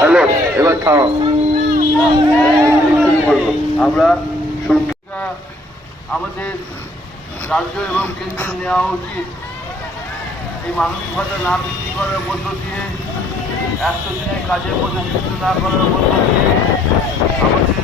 Hello, এবার থাম। আমরা আমাদের রাজ্য এবং কেন্দ্রে নেওয়া উচিত। এই মানবিক ভাতা না বৃদ্ধি করার মধ্য দিয়ে 100 দিনের কাজের মধ্যে যুক্ত না করার মধ্য দিয়ে আমাদের